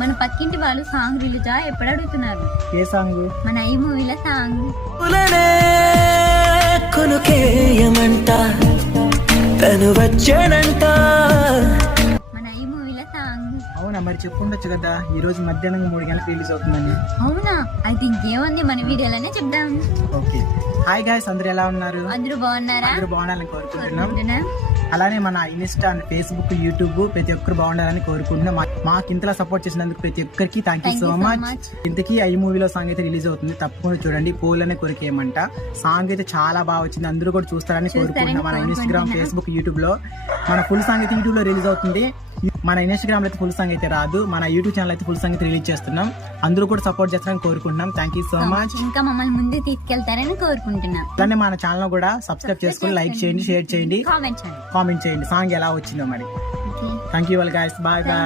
మన పక్కింటి వాళ్ళు సాంగ్ రిలీజ్ ఎప్పుడు అడుగుతున్నారు? ఏ సాంగ్? మన ఈ మూవీలో సాంగ్. మన ఈ మూవీలో సాంగ్. అవునా, మరి చెప్పుండొచ్చు కదా ఈ రోజు మధ్యాహ్నం 3 గంటలకు రిలీజ్ అవుతుందని. అవునా, అయితే ఇంకేముంది, మన వీడియోలోనే చెప్దాం. ఓకే. హాయ్ గాయ్స్, అందరూ ఎలా ఉన్నారు? అందరూ బాగున్నారా? అందరూ బాగుండాలని కోరుకుంటున్నాం. అలానే మన ఇన్స్టా, ఫేస్బుక్, యూట్యూబ్ ప్రతి ఒక్కరు బాగుండాలని కోరుకుంటున్నాం. మాకు ఇంతలా సపోర్ట్ చేసినందుకు ప్రతి ఒక్కరికి థ్యాంక్ యూ సో మచ్. ఇంతకీ ఈ మూవీలో సాంగ్ అయితే రిలీజ్ అవుతుంది, తప్పకుండా చూడండి. పోలనే కొరికేయమంట సాంగ్ అయితే చాలా బాగా వచ్చింది, అందరూ కూడా చూస్తారని కోరుకుంటున్నాం. మన ఇన్స్టాగ్రామ్, ఫేస్బుక్, యూట్యూబ్ లో మన ఫుల్ సాంగ్ అయితే యూట్యూబ్ లో రిలీజ్ అవుతుంది. మన ఇన్స్టాగ్రామ్ లో అయితే ఫుల్ సాంగ్ అయితే రాదు, మన యూట్యూబ్ ఛానల్ అయితే ఫుల్ సాంగ్ అయితే రిలీజ్ చేస్తున్నాం. అందరూ కూడా సపోర్ట్ చేస్తారని కోరుకుంటున్నాం. Thank you so much. ఇంకా మమ్మల్ని ముందు తీసుకెళ్తారని కోరుకుంటున్నాం. అలానే మన ఛానల్ కూడా సబ్స్క్రైబ్ చేసుకుని లైక్ చేయండి, షేర్ చేయండి, కామెంట్ చేయండి సాంగ్ ఎలా వచ్చిందో మరి. Thank you all guys, bye bye.